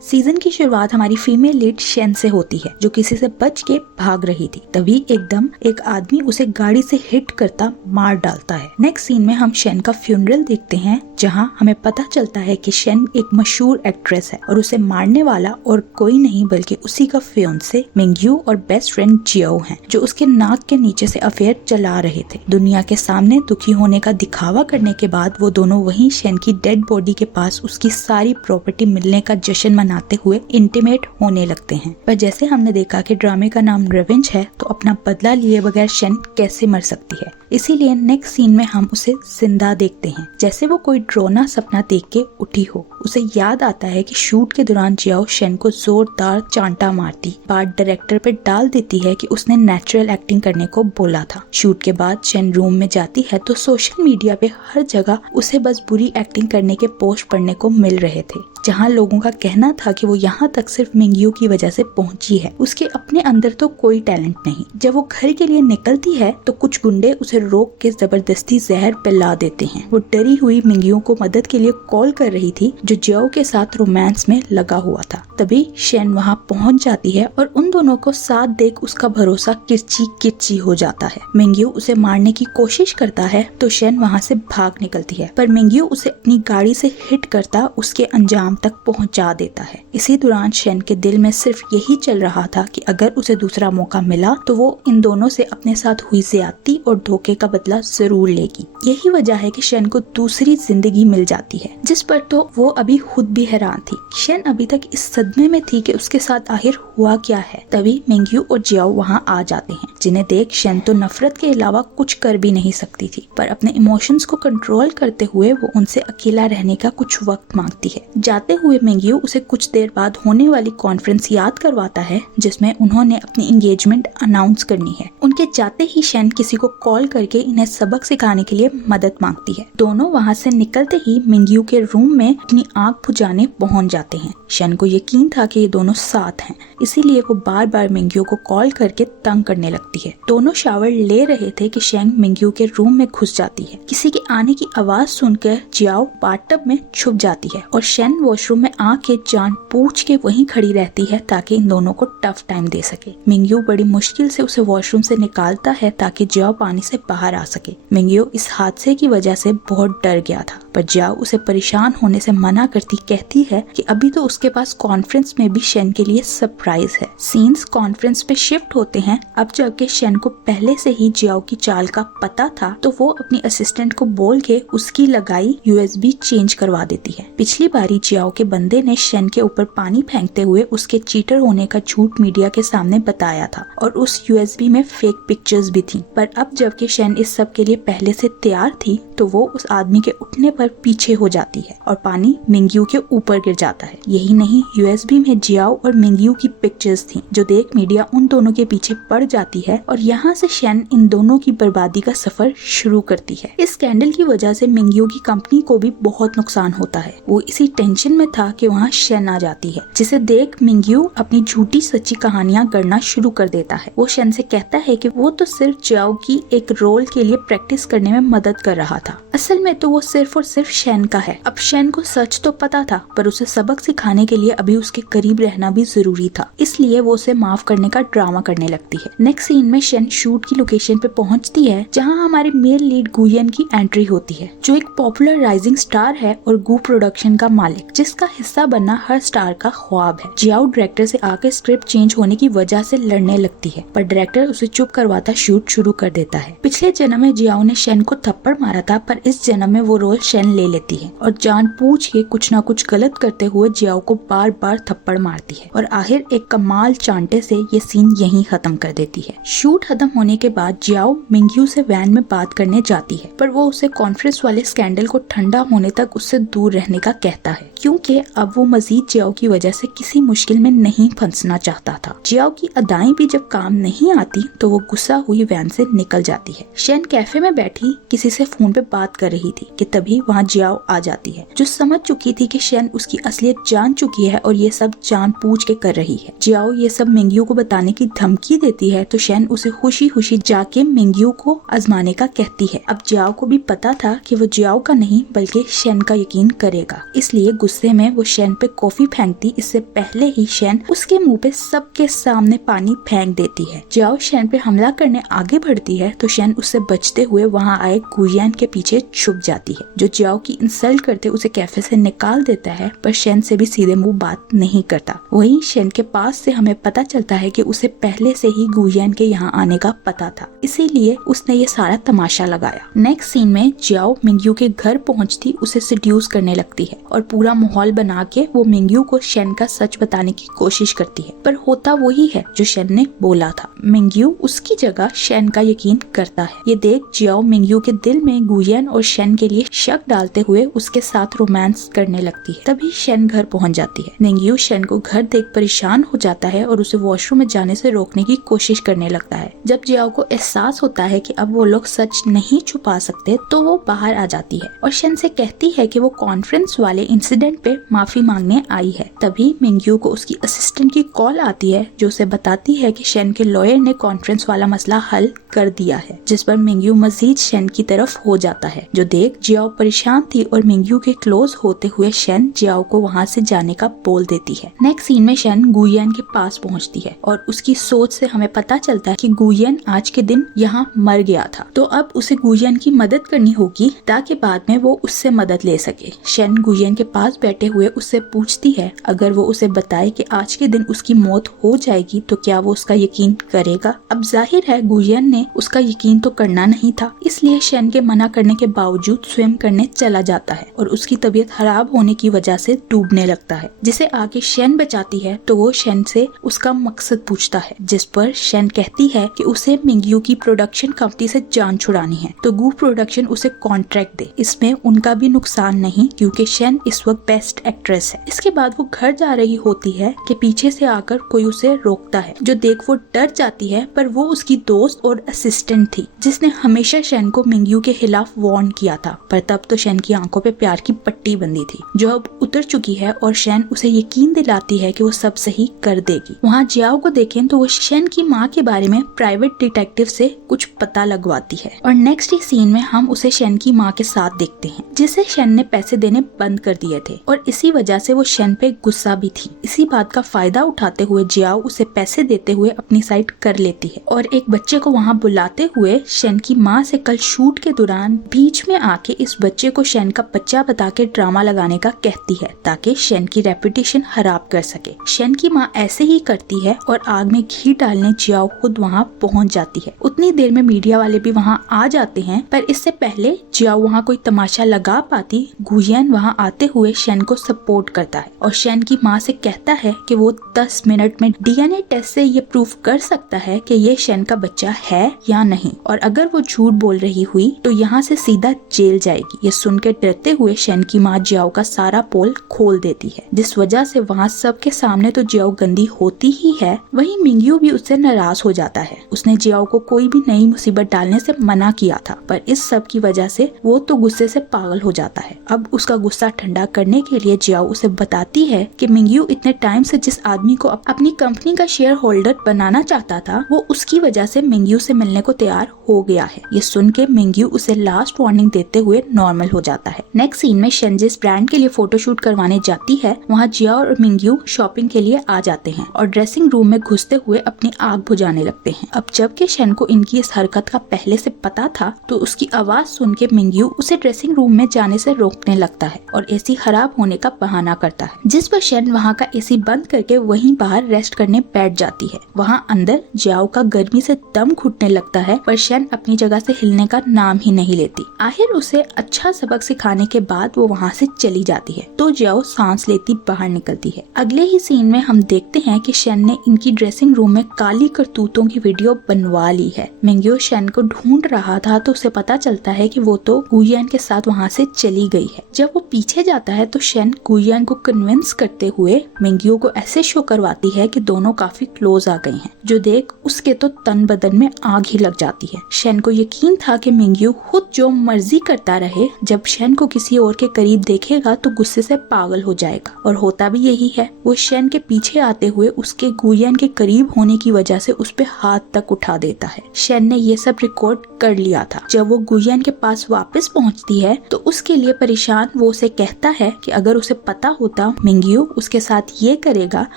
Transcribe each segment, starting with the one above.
Season की शुरुआत हमारी फीमेल लीड शेन से होती है, जो किसी से बच के भाग रही थी। तभी एकदम एक आदमी उसे गाड़ी से हिट करता मार डालता है। नेक्स्ट सीन में हम शेन का फ्यूनरल देखते हैं, जहां हमें पता चलता है कि शेन एक मशहूर एक्ट्रेस है और उसे मारने वाला और कोई नहीं बल्कि उसी का फियांसे मिंगयू और बेस्ट फ्रेंड जियो हैं, जो उसके नाक के नीचे से अफेयर चला रहे थे। दुनिया के सामने दुखी होने का दिखावा करने के बाद वो दोनों वहीं शेन की डेड बॉडी के पास उसकी सारी प्रॉपर्टी मिलने का जश्न मनाते हुए इंटीमेट होने लगते हैं। पर जैसे हमने देखा कि ड्रामे का नाम रिवेंज है, तो अपना बदला लिए बगैर शेन कैसे मर सकती है। इसीलिए नेक्स्ट सीन में हम उसे जिंदा देखते हैं, जैसे वो कोई ड्रोना सपना देख के उठी हो। उसे याद आता है कि शूट के दौरान जियाओ शेन को जोरदार चांटा मारती। बात डायरेक्टर पे डाल देती है कि उसने नेचुरल एक्टिंग करने को बोला था। शूट के बाद शेन रूम में जाती है तो सोशल मीडिया पे हर जगह उसे बस बुरी एक्टिंग करने के पोस्ट पढ़ने को मिल रहे थे, जहां लोगों का कहना था कि वो यहाँ तक सिर्फ मिंगयू की वजह से पहुंची है, उसके अपने अंदर तो कोई टैलेंट नहीं। जब वो घर के लिए निकलती है तो कुछ गुंडे उसे रोक के जबरदस्ती जहर पिला देते हैं। वो डरी हुई मिंगयू को मदद के लिए कॉल कर रही थी, जो जियो के साथ रोमांस में लगा हुआ था। तभी शेन वहाँ पहुँच जाती है और उन दोनों को साथ देख उसका भरोसा किरची किरची हो जाता है। मिंगयू उसे मारने की कोशिश करता है तो शेन वहाँ से भाग निकलती है, पर मिंगयू उसे अपनी गाड़ी से हिट करता उसके अंजाम तक पहुंचा देता है। इसी दौरान शेन के दिल में सिर्फ यही चल रहा था कि अगर उसे दूसरा मौका मिला तो वो इन दोनों से अपने साथ हुई ज्यादती और धोखे का बदला जरूर लेगी। यही वजह है कि शेन को दूसरी जिंदगी मिल जाती है, जिस पर तो वो अभी खुद भी हैरान थी। शेन अभी तक इस सदमे में थी कि उसके साथ आखिर हुआ क्या है। तभी मिंगयू और जियाओ वहाँ आ जाते हैं, जिन्हें देख शेन तो नफरत के अलावा कुछ कर भी नहीं सकती थी, पर अपने इमोशंस को कंट्रोल करते हुए वो उनसे अकेला रहने का कुछ वक्त मांगती है। जाते हुए मिंगयू उसे कुछ देर बाद होने वाली कॉन्फ्रेंस याद करवाता है, जिसमें उन्होंने अपनी एंगेजमेंट अनाउंस करनी है। उनके जाते ही शेन किसी को कॉल करके इन्हें सबक सिखाने के लिए मदद मांगती है। दोनों वहाँ से निकलते ही मिंगयू के रूम में अपनी आग बुझाने पहुँच जाते हैं। शेन को यकीन था कि ये दोनों साथ हैं, इसीलिए वो बार बार मिंगयू को कॉल करके तंग करने लगती है। दोनों शावर ले रहे थे कि शेन मिंगयू के रूम में घुस जाती है। किसी के आने की आवाज सुनकर जियाओ बाथटब में छुप जाती है और शेन वॉशरूम में आके जान पूछ के वहीं खड़ी रहती है ताकि इन दोनों को टफ टाइम दे सके। मिंगयू बड़ी मुश्किल से उसे वॉशरूम से निकालता है ताकि जियाओ पानी से बाहर आ सके। मिंगयू इस हादसे की वजह से बहुत डर गया था, पर जियाओ उसे परेशान होने से मना करती कहती है कि अभी तो उसके पास कॉन्फ्रेंस में भी शेन के लिए सरप्राइज है। सीन्स कॉन्फ्रेंस पे शिफ्ट होते हैं। अब जबकि शेन को पहले से ही जियाओ की चाल का पता था, तो वो अपनी असिस्टेंट को बोल के उसकी लगाई यूएसबी चेंज करवा देती है। पिछली बारी जियाओ के बंदे ने शेन के ऊपर पानी फेंकते हुए उसके चीटर होने का झूठ मीडिया के सामने बताया था और उस यूएसबी में फेक पिक्चर्स भी थी। पर अब जबकि शेन इस सब के लिए पहले से तैयार थी, तो वो उस आदमी के उठने पर पीछे हो जाती है और पानी मिंगयू के ऊपर गिर जाता है। यही नहीं, यूएसबी में जियाओ और मिंगयू की पिक्चर्स थी, जो देख मीडिया उन दोनों के पीछे पड़ जाती है और यहाँ से शेन इन दोनों की बर्बादी का सफर शुरू करती है। इस स्कैंडल की वजह से मिंगयू की कंपनी को भी बहुत नुकसान होता है। वो इसी टेंशन में था कि वहाँ शेन आ जाती है, जिसे देख मिंगयू अपनी झूठी सच्ची कहानियां गढ़ना शुरू कर देता है। वो शेन से कहता है कि वो तो सिर्फ जियाओ की एक रोल के लिए प्रैक्टिस करने में मदद कर रहा था, असल में तो वो सिर्फ और सिर्फ शेन का है। अब शेन को सच तो पता था, पर उसे सबक सिखाने के लिए अभी उसके करीब रहना भी जरूरी था, इसलिए वो उसे माफ करने का ड्रामा करने लगती है। नेक्स्ट सीन में शेन शूट की लोकेशन पे पहुंचती है, जहां हमारी मेल लीड गुयन की एंट्री होती है, जो एक पॉपुलर राइजिंग स्टार है और गू प्रोडक्शन का मालिक, जिसका हिस्सा बनना हर स्टार का ख्वाब है। जियाओ डायरेक्टर से आकर स्क्रिप्ट चेंज होने की वजह से लड़ने लगती है, पर डायरेक्टर उसे चुप करवाता शूट शुरू कर देता है। पिछले जन्म में जियाओ ने शेन को थप्पड़ मारा था, पर इस जन्म में वो रोल शेन ले लेती है और जानबूझ के कुछ न कुछ गलत करते हुए जियाओ को बार बार थप्पड़ मारती है और आखिर एक कमाल चांटे से ये सीन यहीं खत्म कर देती है। शूट खत्म होने के बाद जियाओ मिंगयू से वैन में बात करने जाती है, पर वो उसे कॉन्फ्रेंस वाले स्कैंडल को ठंडा होने तक उससे दूर रहने का कहता है, क्योंकि अब वो मजीद जियाओ की वजह से किसी मुश्किल में नहीं फंसना चाहता था। जियाओ की अदाएं भी जब काम नहीं आती तो वो गुस्सा हुई वैन से निकल जाती है। शेन कैफे में बैठी किसी से फोन पे बात कर रही थी कि तभी वहाँ जियाओ आ जाती है, जो समझ चुकी चुकी थी कि शेन उसकी असलियत जान चुकी है और ये सब जानबूझ के कर रही है। जियाओ ये सब मिंगयू को बताने की धमकी देती है तो शेन उसे खुशी खुशी जाके मिंगयू को आजमाने का कहती है। अब जियाओ को भी पता था कि वो जियाओ का नहीं बल्कि शेन का यकीन करेगा, इसलिए गुस्से में वो शेन पे कॉफी फेंकती। इससे पहले ही शेन उसके मुंह पे सबके सामने पानी फेंक देती है। जियाओ शेन पे हमला करने आगे बढ़ती है तो शेन उससे बचते हुए वहाँ आए गुयियान के पीछे छुप जाती है, जो जियाओ की इंसल्ट करते उसे कैफे से निकाल देता है, पर शेन से भी सीधे मुंह बात नहीं करता। वहीं शेन के पास से हमें पता चलता है कि उसे पहले से ही गुयियान के यहाँ आने का पता था, इसीलिए उसने ये सारा तमाशा लगाया। नेक्स्ट सीन में जियाओ मिंगयू के घर पहुँचती उसे सेड्यूस करने लगती है और पूरा माहौल बना के वो मिंगयू को शेन का सच बताने की कोशिश करती है, पर होता वही है जो शेन ने बोला था। मिंगयू उसकी जगह शेन का यकीन करता है। ये देख जियाओ मिंगयू के दिल में गुयियान और शेन के लिए शक डालते हुए उसके साथ रोमांस करने लगती है। तभी शेन घर पहुंच जाती है। मिंगयू शेन को घर देख परेशान हो जाता है और उसे वॉशरूम में जाने से रोकने की कोशिश करने लगता है। जब जियाओ को एहसास होता है कि अब वो लोग सच नहीं छुपा सकते तो वो बाहर आ जाती है और शेन से कहती है कि वो कॉन्फ्रेंस वाले इंसिडेंट पे माफी मांगने आई है। तभी मिंगयू को उसकी असिस्टेंट की कॉल आती है जो उसे बताती है कि शेन के लॉयर ने कॉन्फ्रेंस वाला मसला हल कर दिया है, जिस पर मिंगयू मजीद शेन की तरफ हो जाता है। जो देख जियाओ परेशान थी और मिंगयू के क्लोज होते हुए शेन जियाओ को वहाँ से जाने का बोल देती है। नेक्स्ट सीन में शेन गुयियान के पास पहुँचती है और उसकी सोच से हमें पता चलता है कि गुयियान आज के दिन यहाँ मर गया था, तो अब उसे गुयियान की मदद करनी होगी ताकि बाद में वो उससे मदद ले सके। शेन गुयियान के पास बैठे हुए उससे पूछती है अगर वो उसे बताए कि आज के दिन उसकी मौत हो जाएगी तो क्या वो उसका यकीन करेगा। अब जाहिर है गुयियान ने उसका यकीन तो करना नहीं था, इसलिए शेन के मना करने के बावजूद स्विम करने चला जाता है और उसकी तबीयत खराब होने की वजह से डूबने लगता है, जिसे आगे शेन बचाती है। तो वो शेन से उसका मकसद पूछता है, जिस पर शेन कहती है कि उसे मिंगयू की प्रोडक्शन कंपनी से जान छुड़ानी है तो गू प्रोडक्शन उसे कॉन्ट्रैक्ट दे, इसमें उनका भी नुकसान नहीं क्योंकि शेन इस वक्त बेस्ट एक्ट्रेस है। इसके बाद वो घर जा रही होती है कि पीछे से आकर कोई उसे रोकता है, जो देख वो डर जाती है, पर वो उसकी दोस्त और असिस्टेंट थी जिसने हमेशा शेन को मिंगयू के खिलाफ वार्न किया था, पर तब तो शेन की आंखों पे प्यार की पट्टी बंधी थी जो अब उतर चुकी है और शेन उसे यकीन दिलाती है कि वो सब सही कर देगी। वहाँ जियाओ को देखें तो वो शेन की माँ के बारे में प्राइवेट डिटेक्टिव से कुछ पता लगवाती है और नेक्स्ट ही सीन में हम उसे शेन की माँ के साथ देखते हैं, जिसे शेन ने पैसे देने बंद कर दिए थे और इसी वजह से वो शेन पे गुस्सा भी थी। इसी बात का फायदा उठाते हुए जियाओ उसे पैसे देते हुए अपनी साइड कर लेती है और एक बच्चे को वहाँ बुलाते हुए शेन की माँ से कल शूट के दौरान बीच में आके इस बच्चे को शेन का बच्चा बता के ड्रामा लगाने का कहती है ताकि शेन की रेपुटेशन खराब कर सके। शेन की माँ ऐसे ही करती है और आग में घी डालने जियाओ खुद वहाँ पहुँच जाती है। उतनी देर में मीडिया वाले भी वहाँ आ जाते हैं, पर इससे पहले जियाओ वहाँ कोई तमाशा लगा पाती गुयियान वहाँ आते हुए शेन को सपोर्ट करता है और शेन की माँ से कहता है कि वो 10 मिनट में डीएनए टेस्ट से ये प्रूफ कर सकता है कि ये शेन का बच्चा है या नहीं, और अगर वो झूठ बोल रही हुई तो यहाँ से सीधा जेल जाएगी। ये सुन के डरते हुए शेन की माँ जियाओ का सारा पोल खोल देती है, जिस वजह से वहाँ सबके सामने तो जियाओ गंदी होती ही है, वहीं मिंगयू भी उससे नाराज हो जाता है। उसने जियाओ को कोई भी नई मुसीबत डालने से मना किया था, पर इस सब की वजह से वो तो गुस्से से पागल हो जाता है। अब उसका गुस्सा ठंडा करने के लिए जियाओ उसे बताती है कि मिंगयू इतने टाइम से जिस आदमी को अपनी कंपनी का शेयर होल्डर बनाना चाहता था वो उसकी वजह से मिंगयू से मिलने को तैयार हो गया है। ये सुन के मिंगयू उसे लास्ट वार्निंग देते हुए नॉर्मल हो जाता है। नेक्स्ट सीन में शेन जिस ब्रांड के लिए फोटोशूट करवाने जाती है वहाँ जियाओ और मिंगयू शॉपिंग के लिए आ जाते हैं और ड्रेसिंग रूम में घुसते हुए अपनी आग बुझाने लगते हैं। अब जबकि शेन को इनकी इस हरकत का पहले से पता था तो उसकी आवाज सुन के मिंगयू उसे ड्रेसिंग रूम में जाने से रोकने लगता है और एसी खराब होने का बहाना करता है, जिस पर शेन वहाँ का एसी बंद करके वहीं बाहर रेस्ट करने बैठ जाती है। वहाँ अंदर जियाओ का गर्मी से दम घुटने लगता है, पर शेन अपनी जगह से हिलने का नाम ही नहीं लेती। आखिर उसे अच्छा सबक सिखाने के बाद वो वहाँ से चली जाती है तो जियाओ सांस लेती बाहर निकलती है। अगले ही सीन में हम देखते हैं कि शेन ने इनकी ड्रेसिंग रूम में काली करतूतों की वीडियो बनवा ली है। मिंगयू शेन को ढूंढ रहा था तो उसे पता चलता है कि वो तो गुयियान के साथ वहाँ से चली गई है। जब वो पीछे जाता है तो शेन गुयियान को कन्विंस करते हुए मिंगयू को ऐसे शो करवाती है कि दोनों काफी क्लोज आ गए हैं, जो देख उसके तो तन बदन में आग ही लग जाती है। शेन को यकीन था कि मिंगयू खुद जो मर्जी करता रहे, जब शेन को किसी और के करीब देख देखेगा तो गुस्से से पागल हो जाएगा, और होता भी यही है। वो शेन के पीछे आते हुए उसके गुयन के करीब होने की वजह से उस पे हाथ तक उठा देता है। शेन ने ये सब रिकॉर्ड कर लिया था। जब वो गुयन के पास वापस पहुंचती है तो उसके लिए परेशान वो उसे कहता है कि अगर उसे पता होता मिंग्यू उसके साथ ये करेगा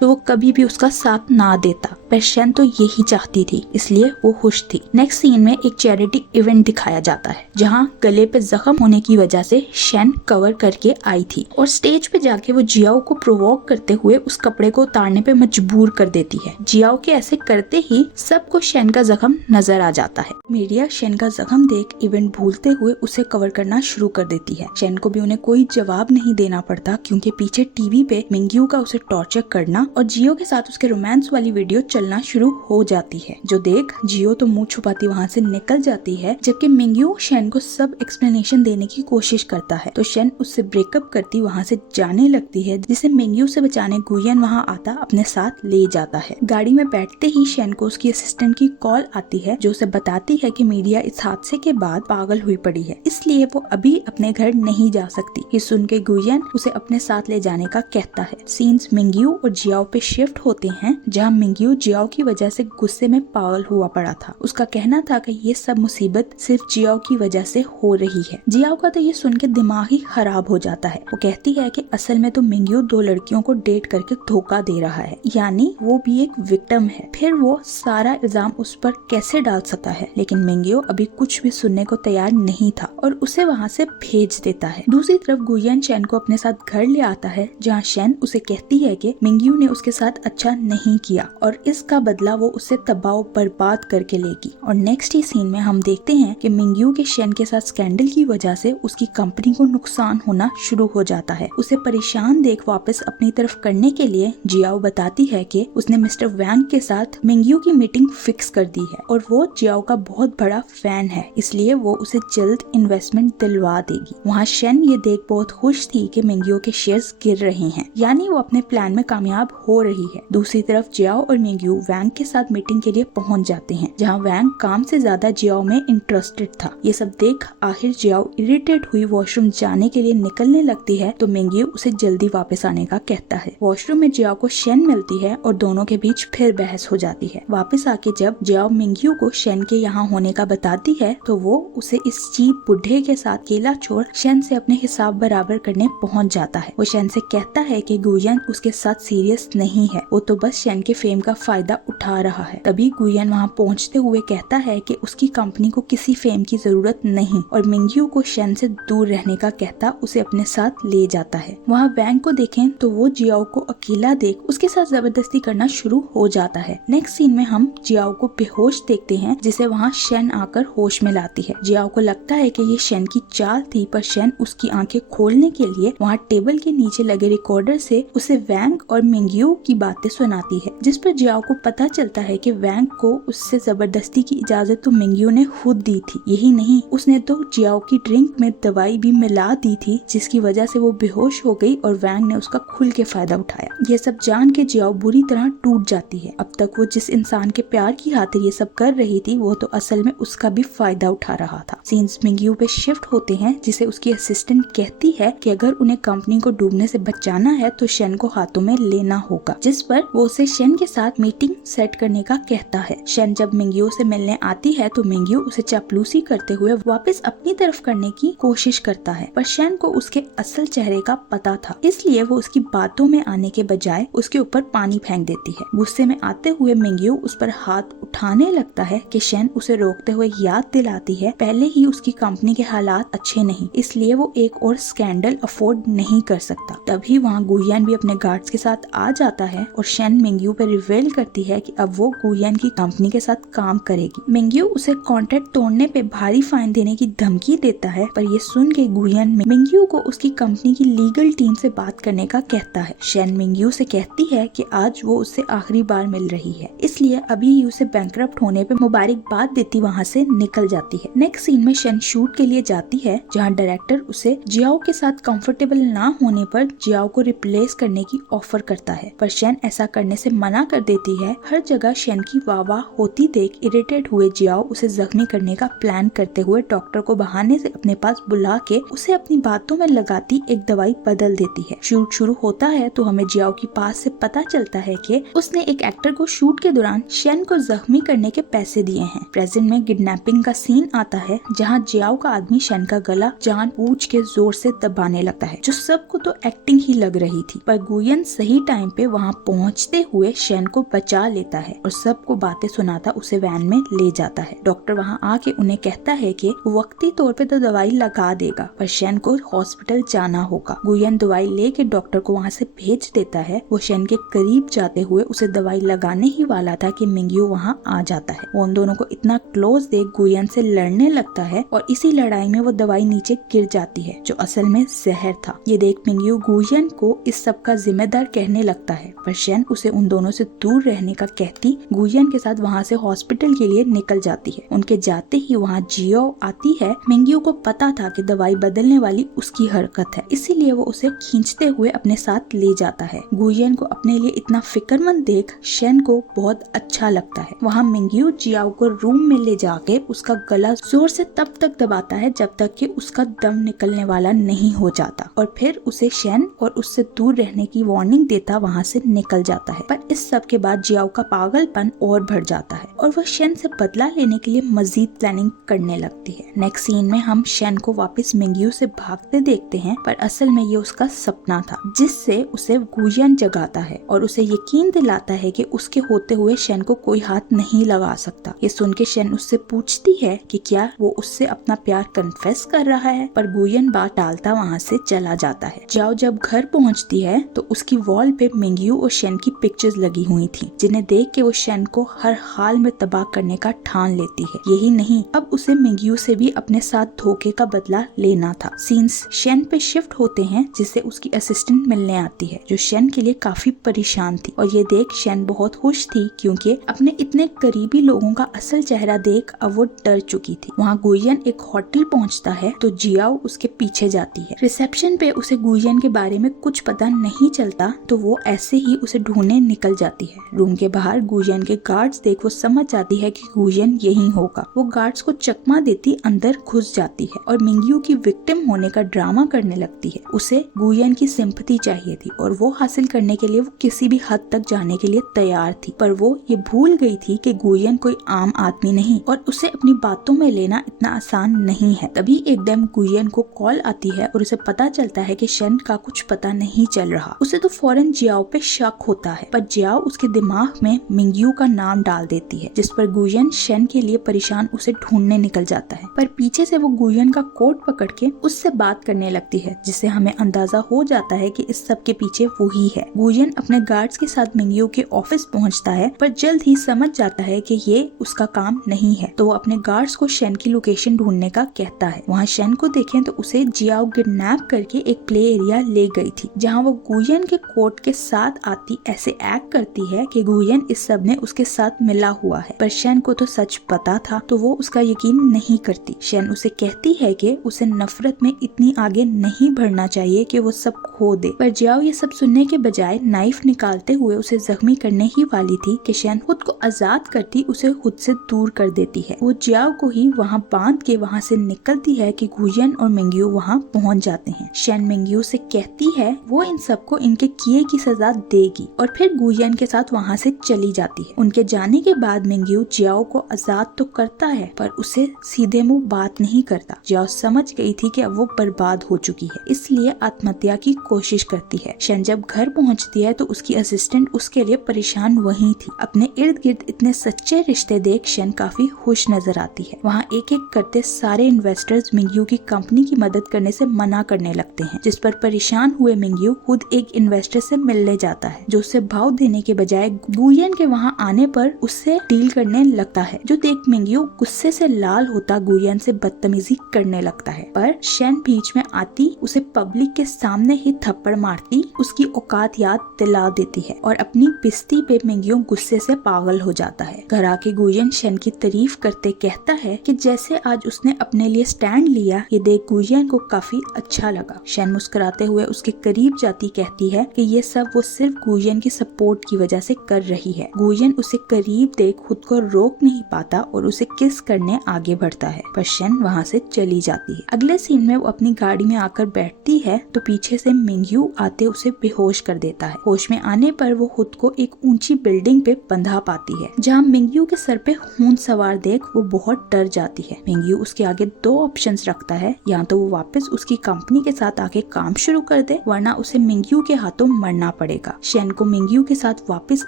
तो वो कभी भी उसका साथ ना देता, पर शेन तो यही चाहती थी, इसलिए वो खुश थी। नेक्स्ट सीन में एक चैरिटी इवेंट दिखाया जाता है जहाँ गले पे जख्म होने की वजह से शेन कवर करके आई थी और स्टेज पे जाके वो जियाओ को प्रोवोक करते हुए उस कपड़े को उतारने पे मजबूर कर देती है। जियाओ के ऐसे करते ही सबको शेन का जख्म नजर आ जाता है। मीडिया शेन का जख्म देख इवेंट भूलते हुए उसे कवर करना शुरू कर देती है। शेन को भी उन्हें कोई जवाब नहीं देना पड़ता क्योंकि पीछे टीवी पे मिंग्यू का उसे टॉर्चर करना और जियो के साथ उसके रोमांस वाली वीडियो चलना शुरू हो जाती है, जो देख जियो तो मुंह छुपाती वहाँ से निकल जाती है, जबकि मिंग्यू शेन को सब एक्सप्लेनेशन देने की कोशिश करता है तो शेन उससे ब्रेकअप करती वहाँ से जाने लगती है, जिसे मिंग्यू से बचाने गुयन वहाँ आता अपने साथ ले जाता है। गाड़ी में बैठते ही शेन को उसकी असिस्टेंट की कॉल आती है जो उसे बताती है कि मीडिया इस हादसे के बाद पागल हुई पड़ी है, इसलिए वो अभी अपने घर नहीं जा सकती। ये सुन के गुयन उसे अपने साथ ले जाने का कहता है। सीन्स मिंग्यू और जियाओ पे शिफ्ट होते हैं जहाँ मिंग्यू जियाओ की वजह से गुस्से में पागल हुआ पड़ा था। उसका कहना था कि ये सब मुसीबत सिर्फ जियाओ की वजह से हो रही है। जियाओ का तो ये सुन के दिमाग ही खराब हो जाता है। वो कहती है कि असल में तो मिंग्यू 2 लड़कियों को डेट करके धोखा दे रहा है, यानी वो भी एक विक्टिम है। फिर वो सारा इल्जाम उस पर कैसे डाल सकता है, लेकिन मिंग्यू अभी कुछ भी सुनने को तैयार नहीं था और उसे वहाँ से भेज देता है। दूसरी तरफ गुयन शेन को अपने साथ घर ले आता है जहाँ शेन उसे कहती है कि मिंग्यू ने उसके साथ अच्छा नहीं किया और इसका बदला वो उसे तबाह बर्बाद करके लेगी। और नेक्स्ट ही सीन में हम देखते हैं कि मिंग्यू के शेन के साथ स्कैंडल की वजह से उसकी कंपनी को नुकसान होना शुरू हो जाता है। उसे परेशान देख वापस अपनी तरफ करने के लिए जियाओ बताती है कि उसने मिस्टर वैंग के साथ मिंग्यू की मीटिंग फिक्स कर दी है और वो जियाओ का बहुत बड़ा फैन है, इसलिए वो उसे जल्द इन्वेस्टमेंट दिलवा देगी। वहाँ शेन ये देख बहुत खुश थी कि मिंग्यू के शेयर्स गिर रहे हैं, यानी वो अपने प्लान में कामयाब हो रही है। दूसरी तरफ जियाओ और मिंग्यू वैंग के साथ मीटिंग के लिए पहुंच जाते हैं जहाँ वैंग काम से ज्यादा जियाओ में इंटरेस्टेड था। ये सब देख आखिर जियाओ इरिटेट हुई वॉशरूम जाने के लिए निकलने लगती है तो मिंग्यू उसे जल्दी वापस आने का कहता है। वॉशरूम में जियाओ को शेन मिलती है और दोनों के बीच फिर बहस हो जाती है। वापस आके जब जियाओ मिंग्यू को शेन के यहाँ होने का बताती है तो वो उसे इस चीप बुढ़े के साथ अकेला छोड़ शेन से अपने हिसाब बराबर करने पहुंच जाता है। वो शेन से कहता है कि गुयन उसके साथ सीरियस नहीं है, वो तो बस शेन के फेम का फायदा उठा रहा है। तभी गुयन वहाँ पहुँचते हुए कहता है कि उसकी कंपनी को किसी फेम की जरूरत नहीं और मिंग्यू को शेन से दूर रहने का कहता उसे अपने साथ ले जाता है। वहाँ वैंग को देखें तो वो जियाओ को अकेला देख उसके साथ जबरदस्ती करना शुरू हो जाता है। नेक्स्ट सीन में हम जियाओ को बेहोश देखते हैं जिसे वहाँ शेन आकर होश में लाती है। जियाओ को लगता है कि ये शेन की चाल थी, पर शेन उसकी आंखें खोलने के लिए वहाँ टेबल के नीचे लगे रिकॉर्डर से उसे वैंग और मिंग्यू की बातें सुनाती है, जिस पर जियाओ को पता चलता है कि वैंग को उससे जबरदस्ती की इजाजत तो मिंग्यू ने खुद दी थी। यही नहीं, उसने तो जियाओ की ड्रिंक में दवाई भी मिला दी थी जिसकी वजह से वो बेहोश हो गई और वैंग ने उसका खुल के फायदा उठाया। ये सब जान के जियाओ बुरी तरह टूट जाती है। अब तक वो जिस इंसान के प्यार की खातिर ये सब कर रही थी वो तो असल में उसका भी फायदा उठा रहा था। सीन्स मिंग्यू पे शिफ्ट होते हैं जिसे उसकी असिस्टेंट कहती है कि अगर उन्हें कंपनी को डूबने से बचाना है तो शेन को हाथों में लेना होगा, जिस पर वो उसे शेन के साथ मीटिंग सेट करने का कहता है। शेन जब मिंग्यू से मिलने आती है तो मिंग्यू उसे चापलूसी करते हुए वापस अपनी तरफ करने की कोशिश करता है, पर शेन को उसके असल चेहरे का पता था, इसलिए वो उसकी बातों में आने के बजाय उसके ऊपर पानी फेंक देती है। गुस्से में आते हुए मिंग्यू उस पर हाथ उठाने लगता है कि शेन उसे रोकते हुए याद दिलाती है पहले ही उसकी कंपनी के हालात अच्छे नहीं, इसलिए वो एक और स्कैंडल अफोर्ड नहीं कर सकता। तभी वहाँ गुयन भी अपने गार्ड्स के साथ आ जाता है और शेन मिंग्यू पर रिवील करती है कि अब वो गुयन की कंपनी के साथ काम करेगी। मिंग्यू उसे कॉन्ट्रैक्ट तोड़ने पे भारी फाइन देने की धमकी देता है, पर ये सुन के गुयन मिंग्यू को उसकी कंपनी की लीगल टीम से बात करने का कहता है। शेन मिंग्यू से कहती है कि आज वो उससे आखिरी बार मिल रही है, इसलिए अभी ही उसे बैंकरप्ट होने पे मुबारकबाद देती वहाँ से निकल जाती है। नेक्स्ट सीन में शेन शूट के लिए जाती है जहाँ डायरेक्टर उसे जियाओ के साथ कंफर्टेबल ना होने पर जियाओ को रिप्लेस करने की ऑफर करता है, पर शेन ऐसा करने से मना कर देती है। हर जगह शेन की वाह होती देख इरिटेट हुए जियाओ उसे जख्मी करने का प्लान करते हुए डॉक्टर को बहाने से अपने पास बुला के उसे अपनी बातों में लगाती एक दवाई बदल देती है। शूट शुरू होता है तो हमें जियाओ की पास से पता चलता है कि उसने एक एक्टर को शूट के दौरान शेन को जख्मी करने के पैसे दिए हैं। प्रेजेंट में किडनैपिंग का सीन आता है जहाँ जियाओ का आदमी शेन का गला जानबूझ के जोर से दबाने लगता है, जो सबको तो एक्टिंग ही लग रही थी। पर गुयन सही टाइम पे वहाँ पहुँचते हुए शेन को बचा लेता है और सबको बातें सुनाता उसे वैन में ले जाता है। डॉक्टर वहाँ आके उन्हें कहता है कि वक्ती तौर पे तो दवाई लगा देगा, पर शेन को हॉस्पिटल जाना होगा। गुयन दवाई लेके डॉक्टर को वहाँ से भेज देता है। वो शेन के करीब जाते हुए उसे दवाई लगाने ही वाला था कि मिंगयू वहाँ आ जाता है। वो उन दोनों को इतना क्लोज देख गुयन से लड़ने लगता है और इसी लड़ाई में वो दवाई नीचे गिर जाती है, जो असल में जहर था। ये देख मिंगयू गुयन को इस सब का जिम्मेदार कहने लगता है, पर शेन उसे उन दोनों से दूर रहने का कहती गुयन के साथ वहाँ से हॉस्पिटल के लिए निकल जाती है। उनके जाते ही वहाँ जियाओ आती है। मिंगयू को पता था कि दवाई बदलने वाली उसकी हरकत है, इसीलिए वो उसे खींचते हुए अपने साथ ले जाता है। गुयन को अपने लिए इतना फिक्रमंद देख शेन को बहुत अच्छा लगता है। वहाँ मिंगयू जियाओ को रूम में ले जाके उसका गला जोर से तब तक दबाता है जब तक कि उसका दम निकलने वाला नहीं हो जाता, और फिर उसे शेन और उससे दूर रहने की वार्निंग देता वहाँ से निकल जाता है। पर इस सब के बाद जियाओ का पागलपन और बढ़ जाता है और वह शेन से बदला लेने के लिए मजीद प्लानिंग करने लगती है। नेक्स्ट सीन में हम शेन को वापस मिंगयू से भागते देखते हैं, पर असल में ये उसका सपना था जिससे उसे गुयन जगाता है और उसे यकीन दिलाता है कि उसके होते हुए शेन को कोई हाथ नहीं लगा सकता। ये सुन के शेन उससे पूछती है कि क्या वो उससे अपना प्यार कन्फेस कर रहा है, पर गुयन बात टालता वहाँ से चला जाता है। जियाओ जब घर पहुँचती है तो उसकी वॉल पे मिंगयू और शेन की पिक्चर्स लगी हुई थी, जिन्हें देख के वो शेन को हर हाल में तबाह करने का ठान लेती है। यही नहीं, अब उसे मिंगयू से भी अपने साथ धोखे का बदला लेना था। सीन्स शेन पे शिफ्ट होते हैं जिससे उसकी असिस्टेंट मिलने आती है, जो शेन के लिए काफी परेशान थी, और ये देख शेन बहुत खुश थी क्योंकि अपने इतने करीबी लोगों का असल चेहरा देख अब वो डर चुकी थी। वहाँ गुयन एक होटल पहुँचता है तो जियाओ उसके पीछे जाती है। रिसेप्शन पे उसे गुयन के बारे में कुछ पता नहीं चलता तो वो ऐसे ही उसे ढूंढने निकल जाती है। रूम के बाहर गुयन के गार्ड्स देख वो समझ जाती है कि गुयन यहीं होगा। वो गार्ड्स को चकमा देती अंदर घुस जाती है और मिंगयू की विक्टिम होने का ड्रामा करने लगती है। उसे गुयन की सिंपैथी चाहिए थी और वो हासिल करने के लिए वो किसी भी हद तक जाने के लिए तैयार थी, पर वो ये भूल गई थी कि गुयन कोई आम आदमी नहीं और उसे अपनी बातों में लेना इतना आसान नहीं है। तभी एकदम गुयन को कॉल आती है और उसे पता चलता है कि शेन का कुछ पता नहीं चल रहा। उसे तो फौरन जियाओ पे शक होता है, पर जियाओ उसके दिमाग में मिंगयू का नाम डाल देती है, जिस पर गुयन शेन के लिए परेशान उसे ढूंढने निकल जाता है। पर पीछे से वो गुयन का कोट पकड़ के उससे बात करने लगती है, जिससे हमें अंदाजा हो जाता है कि इस सब के पीछे वही है। गुयन अपने गार्ड्स के साथ मिंगयू के ऑफिस पहुंचता है, पर जल्द ही समझ जाता है कि ये उसका काम नहीं है, तो वो अपने गार्ड्स को शेन की लोकेशन ढूंढने का कहता है। वहाँ शेन को देखें तो उसे जियाओ किडनैप करके एक प्ले एरिया ले गई थी, जहाँ वो गुयन के कोट के साथ आती ऐसे एक्ट करती है कि गुयन इस सब में उसके साथ मिला हुआ है। पर शेन को तो सच पता था तो वो उसका यकीन नहीं करती। शेन उसे कहती है कि उसे नफरत में इतनी आगे नहीं बढ़ना चाहिए कि वो सब खो दे, पर जियाओ ये सब सुनने के बजाय नाइफ निकालते हुए उसे जख्मी करने ही वाली थी कि शेन खुद को आजाद करती उसे खुद से दूर कर देती है। वो जियाओ को ही वहाँ बांध के वहाँ से निकलती है कि गुयन और मिंगयू वहाँ पहुँच जाते हैं। शेन मिंगयू से कहती है वो इन सबको इनके किए की सजा देगी और फिर गुयन के साथ वहाँ से चली जाती है। उनके जाने के बाद मिंगयू जियाओ को आजाद तो करता है पर उसे सीधे मुंह बात नहीं करता। जियाओ समझ गई थी कि अब वो बर्बाद हो चुकी है, इसलिए आत्महत्या की कोशिश करती है। शेन जब घर पहुँचती है तो उसकी असिस्टेंट उसके लिए परेशान वहीं थी। अपने इर्द गिर्द इतने सच्चे रिश्ते देख शेन काफी खुश नजर आती है। वहाँ एक एक करते सारे इन्वेस्टर्स मिंगयू की कंपनी की मदद करने से मना करने लगते हैं, जिस पर परेशान हुए मिंगयू खुद एक इन्वेस्टर से मिलने जाता है, जो उसे भाव देने के बजाय गुयन के वहाँ आने पर उससे डील करने लगता है, जो देख मिंगयू गुस्से से लाल होता गुयन से बदतमीजी करने लगता है। पर शेन बीच में आती उसे पब्लिक के सामने ही थप्पड़ मारती उसकी औकात याद दिला देती है और अपनी पिस्ती पे मिंगयू गुस्से से पागल हो जाता है। घर आके गुयन शेन की तारीफ करते कहता है कि जैसे आज उसने अपने लिए स्टैंड लिया, ये देख गुयन को काफी अच्छा लगा। शेन मुस्कुराते हुए उसके करीब जाती कहती है कि ये सब वो सिर्फ गुयन की सपोर्ट की वजह से कर रही है। गुयन उसे करीब देख खुद को रोक नहीं पाता और उसे किस करने आगे बढ़ता है, पर शेन वहाँ से चली जाती है। अगले सीन में वो अपनी गाड़ी में आकर बैठती है तो पीछे से मिंगयू आते उसे बेहोश कर देता है। होश में आने पर वो खुद को एक ऊंची बिल्डिंग पे बंधा पाती है, जहाँ मिंगयू के सर पे खून सवार देख वो बहुत डर जाती है। मिंगयू उसके आगे 2 ऑप्शंस रखता है, या तो वो वापस उसकी कंपनी के साथ आके काम शुरू कर दे, वरना उसे मिंगयू के हाथों मरना पड़ेगा। शेन को मिंगयू के साथ वापस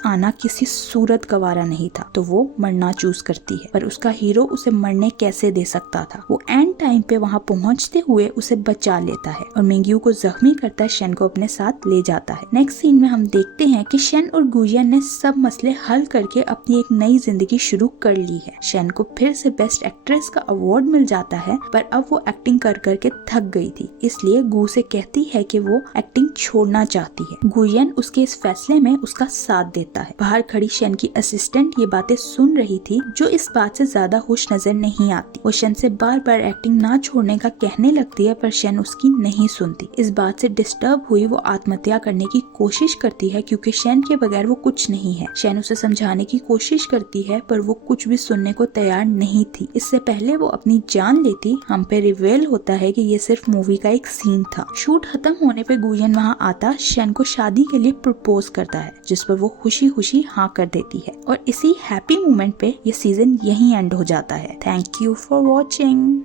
आना किसी सूरत गवारा नहीं था, तो वो मरना चूज करती है। पर उसका हीरो उसे मरने कैसे दे सकता था। वो एंड टाइम पे वहाँ पहुँचते हुए उसे बचा लेता है और मिंगयू को जख्मी करता है, शेन को अपने साथ ले जाता है। नेक्स्ट सीन में हम देखते हैं कि शेन और गुयियन ने सब मसले हल करके अपनी एक नई जिंदगी शुरू कर ली है। शेन को फिर से बेस्ट एक्ट्रेस का अवार्ड मिल जाता है, पर अब वो एक्टिंग कर करके थक गई थी, इसलिए गू से कहती है कि वो एक्टिंग छोड़ना चाहती है। गुयियन उसके इस फैसले में उसका साथ देता है। बाहर खड़ी शेन की असिस्टेंट ये बातें सुन रही थी, जो इस बात से ज्यादा खुश नजर नहीं आती। वो शेन से बार बार एक्टिंग ना छोड़ने का कहने लगती है, पर शेन उसकी नहीं सुनती। इस बात से डिस्टर्ब हुई वो आत्महत्या करने की कोशिश करती है, क्योंकि शेन के बगैर वो कुछ नहीं है। शेन उसे समझाने की कोशिश करती है, पर वो कुछ भी सुनने को तैयार नहीं थी। इससे पहले वो अपनी जान लेती, हम पे रिवील होता है कि ये सिर्फ मूवी का एक सीन था। शूट खत्म होने पे गुयियन वहाँ आता शेन को शादी के लिए प्रपोज करता है, जिस पर वो खुशी खुशी हाँ कर देती है। और इसी हैप्पी मोमेंट पे ये सीजन यहीं एंड हो जाता है। Thank you for watching.